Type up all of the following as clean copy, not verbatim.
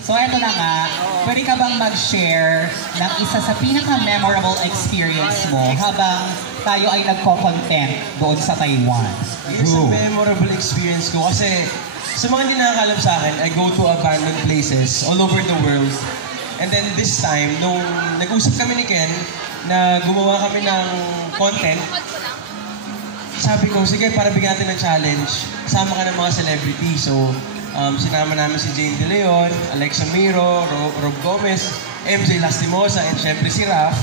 So eto na nga, pwede ka bang mag-share ng isa sa pinaka-memorable experience mo habang tayo ay nagko-content doon sa Taiwan? It's a memorable experience ko kasi sa mga hindi nakakalam sa akin, I go to abandoned places all over the world. And then this time, nung nag-usap kami ni Ken na gumawa kami ng content, sabi ko, sige, para bigyan natin ng challenge, kasama ka ng mga celebrity. So, sinama namin si Jane De Leon, Alexa Miro, Rob Gomez, MJ Lastimosa, and syempre si Raph.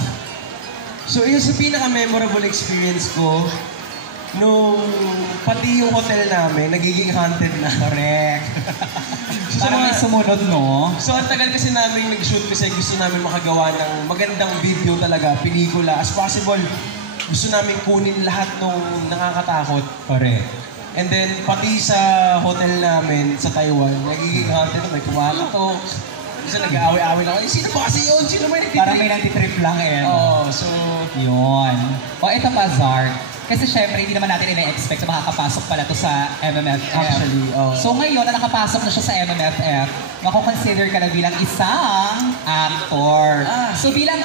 So, yun sa pinaka-memorable experience ko, nung pati yung hotel namin, nagiging haunted na. Correct. So, parang may sumunod, no? So, ang tagal kasi namin nag-shoot kasi gusto namin makagawa ng magandang video talaga, pelikula. As possible, gusto namin kunin lahat nung nakakatakot. Correct. And then, pati sa hotel namin sa Taiwan, nagiging haunted na may kumakatok. Kasi nag-aaway-aaway lang. Sino ba kasi yun? Sino may nagtitrip? Parang may nagtitrip lang eh. Oo, so... Yun. O, ito pa, Zark. Kasi syempre, hindi naman natin ina-expect na makakapasok pala to sa MMFF. Actually, So ngayon, na nakapasok na siya sa MMFF, mako-consider ka na bilang isang actor. So bilang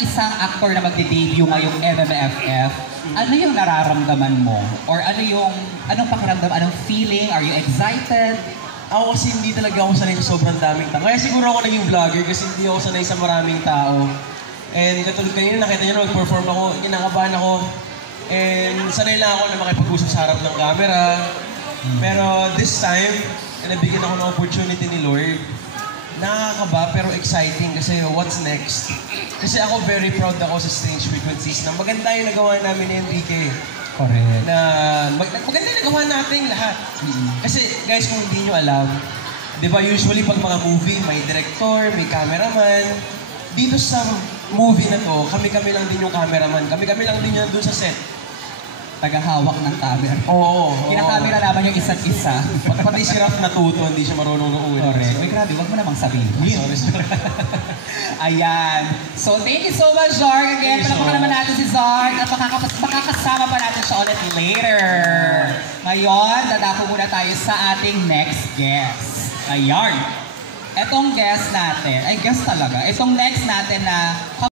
isang actor na magde-debut ngayong MMFF, ano yung nararamdaman mo? Or anong pakiramdam? Anong feeling? Are you excited? Ako kasi hindi talaga ako sanay sa sobrang daming tao. Kaya siguro ako naging vlogger kasi hindi ako sanay sa maraming tao. And katulad kanina, nakita niyo na mag-perform ako, kinakabahan ako. And sanay lang ako na makipag-usap sa harap ng camera. Pero this time, nabigyan ako ng opportunity ni Lord. Nakakaba pero exciting kasi what's next? Kasi ako very proud ako sa Strange Frequencies na maganda yung nagawa namin ni Enrique. Correct. Na maganda yung nagawa natin lahat. Kasi guys, kung hindi nyo alam, di ba usually pag mga movie, may director, may cameraman. Dito sa movie na to, kami-kami lang din yung cameraman. Kami-kami lang din yun doon sa set. Tagahawak ng camera. Oo. Kinakamera naman yung isa't isa. Pati si Raph natuto, hindi siya marunong nung una. Correct. Uy, grabe, wag mo namang sabihin. Sorry. Ayan. So, thank you so much, Zark. Again, palapakan naman natin si Zark at makakasama pa natin siya ulit later. Ngayon, dadako muna tayo sa ating next guest. Ayan. Etong guest natin, ay guest talaga, itong next natin na